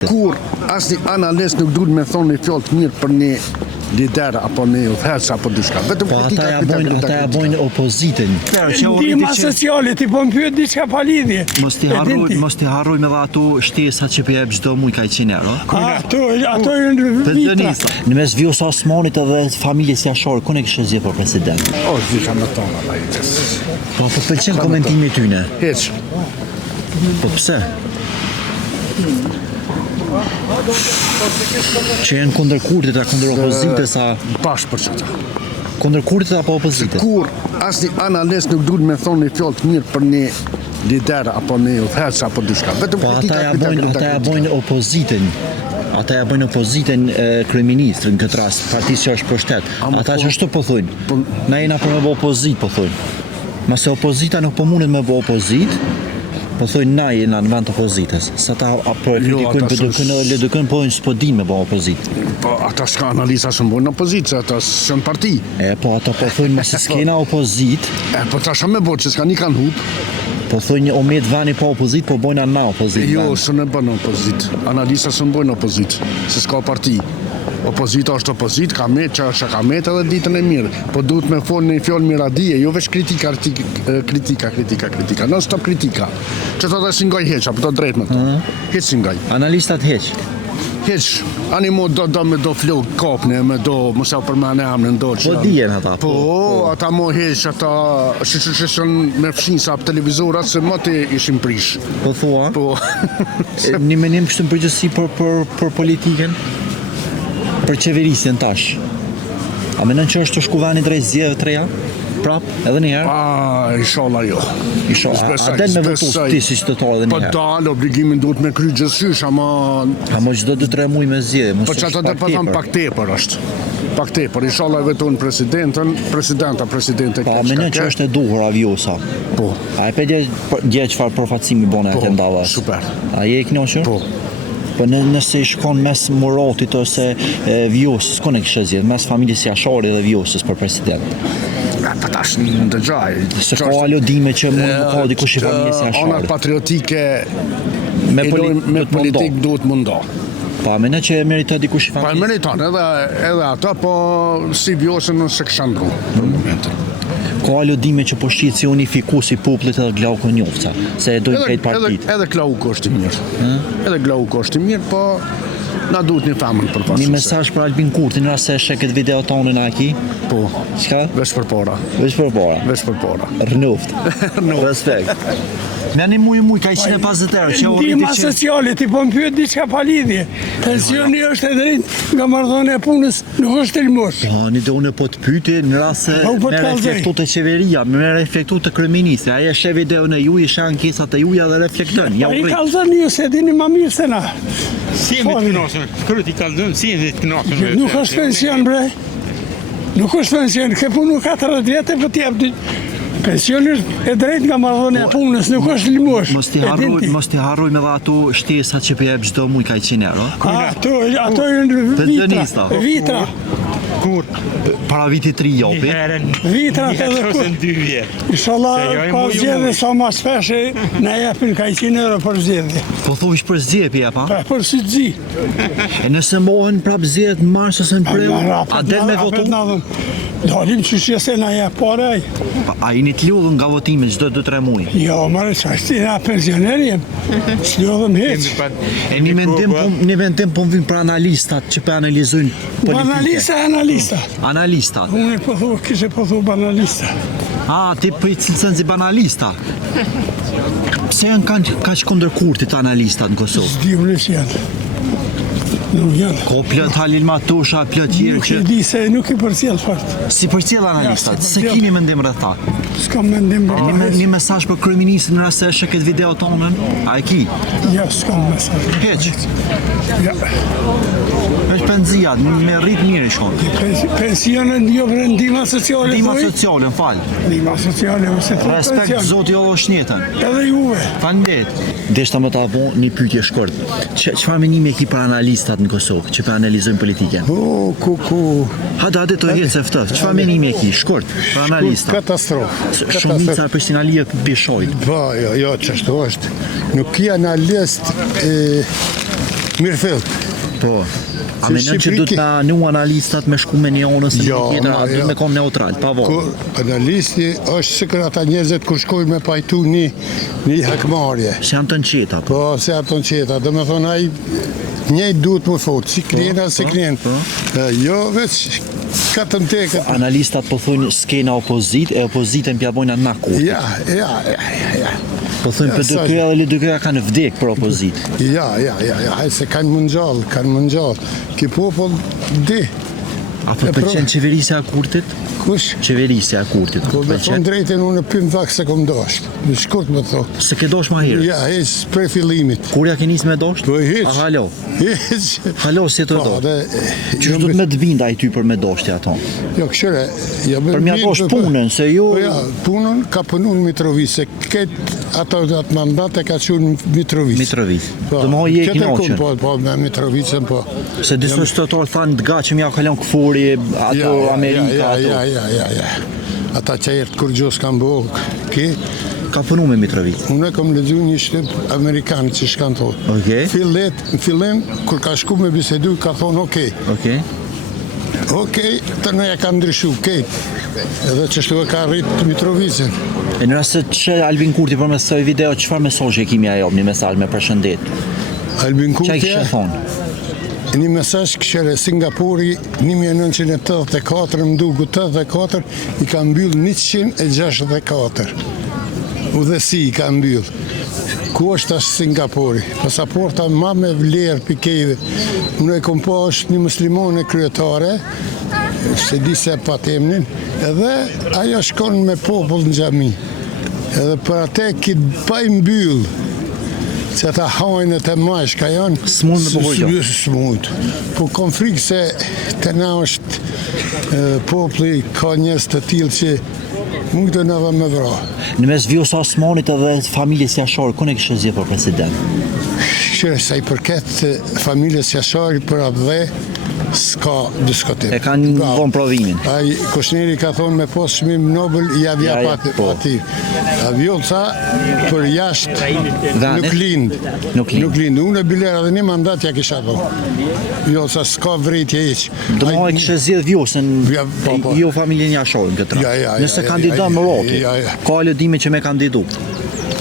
Kur asnjë analist nuk duhet me thonë një fjalë të mirë për një lider apo një udhëheqës apo diçka. Vetëm Po ata ja bojnë opozitën. Ndihma sociale, ti po më pyet diçka pa lidhje. Mos ti harrojmë edhe ato shtesat që jep çdo muaj ka 100 euro. Ato janë vitra. Në mes Vjosa Osmanit edhe familjes Jashor, ku ne kishte zgjedhur për president? O, gjitha me tonë, Allah i tës. Po pëlqen komentimi tyne. Heq. Po pse? Që janë kundër kurtit a kundër opozitës a... Bashkë për qëta. Kundër kurtit apo opozitës? Kur asnjë analist nuk duhet me thonë një fjalë të mirë për një lider apo një udhëheqës apo diçka. Vetëm Po ata ja bojnë opozitën. Ata ja bojnë opozitën kryeministrin në këtë rast, partisë që është pushtet. Ata që ashtu po thonë. Na jena për me bë opozitë, po thonë. Mase opozita nuk po mundet me bë opozitë, po thojnë na jena në vend të opozitës. Sa ta apo e kritikojnë për po s'po din me bë opozitë. Po ata s'ka analiza së mbojnë opozitë, ata s'janë parti. Po ata po thojnë mase s'kena opozitë. Po tash me bërë që s'ka një kanë hub. Po thojnë omet vani pa opozitë, po bojnë na opozitë. Jo, së në bënë opozitë. Analiza së mbojnë opozitë, se s'ka parti. Opozita është opozitë, ka me që është ka me edhe ditën e mirë. Po duhet me folë një fjallë miradije, jo veç kritika. Non stop kritika. Që të dhe si ngaj heq, apo të drejt me to. Heq si ngaj. Analistat heq. Heq. Ani mo do flog kapne, me do, mos ja përmane amnë ndo që... Po dijen ata. Po, ata mo heq, ata shëshën me fshin sa për televizorat, se mo të ishim prish. Po thua? Po. Një menim kështë në përgjësi për politikën? Për qeverisjen tash. A menon që është të shku vani drejt zgjedhjeve të reja? Prap, edhe një herë? Inshallah jo. A del me votu ti si qytetar edhe një herë? Po dalë, obligimin duhet me kry gjithësysh, ama... Ama çdo 2-3 muaj me zgjedhje, Po që ato dhe po thëmë pak tepër është. Pak tepër, inshallah veton presidente Pa, menon që është e duhur a Vjosa? Po. A e pe dje çfarë përfaqësimi bën atë ndava? Super. A je i kënaqur? Po. Po nëse i shkon mes Muratit ose Vjosës, ku ne kishte zgjedhur mes familjes Jashari dhe Vjosës për president? Pa tash në dëgjaj. Se ka alodime që mund të ka dikush i familjes Jashari. Ona patriotike me politik duhet mundo. Pa, mene që meriton dikush i familjes? Pa, meriton edhe ata, po si Vjosën nëse këshandru për momentin. Ka alodime që po shqiet si unifikues i popullit edhe Glauku Njofca, se e dojnë këtë partit. Edhe Glauku është i mirë. Edhe Glauku është i mirë, po na duhet një famën për pasur. Një mesazh për Albin Kurtin, në rast se sheh këtë video tonë në aki? Po. Çka? Veç për para. Veç për para. Rënuft. Respekt. Me një muj ka 150 euro. Ndihma sociale, ti po më pyet diçka pa lidhje. Pensioni është e drejtë nga marrëdhënia e punës, nuk është limosh. Po, do unë po të pyeti në rast se merr reflektu të qeveria, merr reflektu të kryeministri. Ai e sheh videon e juaj, sheh ankesat e juaja dhe reflekton. Ja Ai kallzon ju se dini më mirë se na. Si jemi të kënaqur? Kërët i kallzon, si jemi të kënaqur? Nuk është pension, bre. Nuk është pension, ke punu 40 vjetë për t'jep pensioni e drejt nga marrëdhënia e punës, nuk është limosh. Mos ti harrojmë edhe ato shtesat që jep çdo muaj ka 100 euro. Ato janë vitra. Kur? Para vitit 3 jopi. Vitra edhe kur. Inshallah, ka zgjedhje sa ma shpeshe, na jepin ka 100 euro për zgjedhje. Po thush për zgjedhje pa? Për si zi. E nëse mohen prap zgjedhjet në mars ose në prill, a del me votu? Dalim që se na jep pare aj. A jeni të lidhur nga votime çdo 2-3 muaj? Jo, marrë çfarë, na pensioner jem. S'lodhem hiç. E një mendim po vin për analistat që po analizojnë politikën. Analistat. Unë kishe po thu banalista. Ti për i cilësën zi banalista. Pse janë kaq kundër kurtit analistat në Kosovë? S'di unë që janë. Nuk janë. Ko plot Halil Matusha, plot tjerë që... Nuk i di se nuk i përcjell fakt. Si përcjell analistat? Se kini mendim rreth ta? S'kam mendim rreth ta. Një mesazh për kryeministrin në rast se sheh këtë video tonën? A e ki? Ja, s'kam mesazh. Heq? Ja. Është penzia, me rrit mirë i shkon. Pensionen jo për ndihma sociale. Ndihma sociale, m'fal. Ndihma sociale ose Respekt zoti jo shnetën. Edhe juve. Faleminderit. Deshta më ta vë një pyetje shkurt. Çfarë menimi e ki për analistat në Kosovë që po analizojnë politikën? Hajde të hiq se ftoj. Çfarë menimi e ki shkurt për analistat? Katastrofë. Shumica e personalia bishojnë. Po, jo, ç'është është. Nuk ki analist Mirëfill. Po. A Si mendon që Shqipëri do të na nu analistat me shku me një onës në Jo, tjetër, ma, do jo. me kom neutral, pa Ku vonë. analisti është sikur ata njerëzit kur shkojnë me pajtu një hakmarrje. Se janë të nqeta, po. Po, se ato në qeta, do me thonë ai njëjtë duhet më fort, si kliena, si klien. Jo, veç katëm tekët. Analistat po thonë skena opozit, e opozitën pja bojnë na kurti. Ja. Po thonë për sa- dykyra dhe dykyra kanë vdek për opozit. Ja, hajde se kanë më ngjall. Ki popull di. A po E pëlqen qeverisja e kurtit? Kush? Qeverisja e kurtit. Po me pëlqen? thonë drejten unë pym vak se kom dosht. Në shkurt me thonë. Se ke dosh ma herë. Ja, heq prej fillimit. Kur ja ke nis me dosht? Po hiç. A halo. Heq. Halo si të Po, do. dhe... Që do të me të binda i ty për me doshtja ato? Jo, këshire, ja Për mja dosh punën, se jo... Po ja, punën ka punu në Mitrovic, se këtë atë mandate ka qenë në Mitrovic. Mitrovic. Do më hoj je Këtë knaqen. Po, me Mitrovicën, po. Se disa shtetor thanë të ga që mja kalon këfuri, ato Amerika, ato. Ja. Ata që ertë kur gjos kanë bëhë, ki, Ka punu me Mitrovic. unë e kom lexuar një shtyp amerikanë që shkanë thonë. Okej. Në fillim, kur ka shku me bisedu, ka thonë, okej, të në ja ka ndryshu, edhe që shtu e ka rritë Mitrovicën. E në rrasë që Albin Kurti për mes kësaj video, çfarë mesazhi e kimi ajo, një mesazh me përshëndet? Albin Çfarë Kurti, kishe thonë? një mesazh këshire Singapuri 1984, më duku 84, i ka mbyll 164. Udhësi i ka mbyll. Ku është ashtë Singapuri? Pasaporta ma me vlerë pikejve. Unë e kom po është një muslimone kryetare, se di se pa temnin, edhe ajo shkon me popull në xhami. Edhe për atë kitë pa i mbyll, që ata hajnë të majsh ka janë... S'mund me përgojdo. S'mund. Po kom frikë se të na është popli ka njerëz të tillë që mund të na dhe me vra. Në mes Vjosa Osmanit edhe familjes Jashari, ku ne kishe zgjedhë për president? Këshire, sa i përket familjes Jashari për atë dhe, s'ka diskutim. E kanë vonë provimin. Ai Kushneri ka thonë me pos çmim Nobel i avja Ja, po. pati. A Vjosa për jashtë Venit? nuk lind. Nuk lind. Unë e bilera dhe një mandat ja kisha thonë. Vjosa s'ka vrejtje hiç. Do më hoj kishe zgjedhë Vjosën, Ja, po. jo familjen Jashari në këtë rast. Ja, Nëse ja, kandidon më roti, ja. ka lëdime që me kandidu.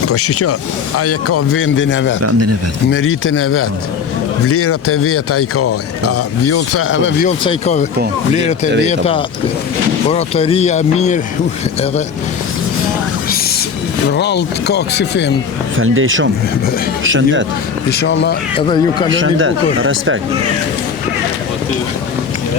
Po shqyqo, aje ka vendin e vetë. Vendin e vet. Meritën e vetë. Vlerat e veta i ka. Edhe Vjosa i ka vlerat e veta, oratoria mirë, edhe rallët ka kësi film. Falendej shumë. Shëndet. Inshallah edhe ju kaloni Shëndet. bukur. Respekt.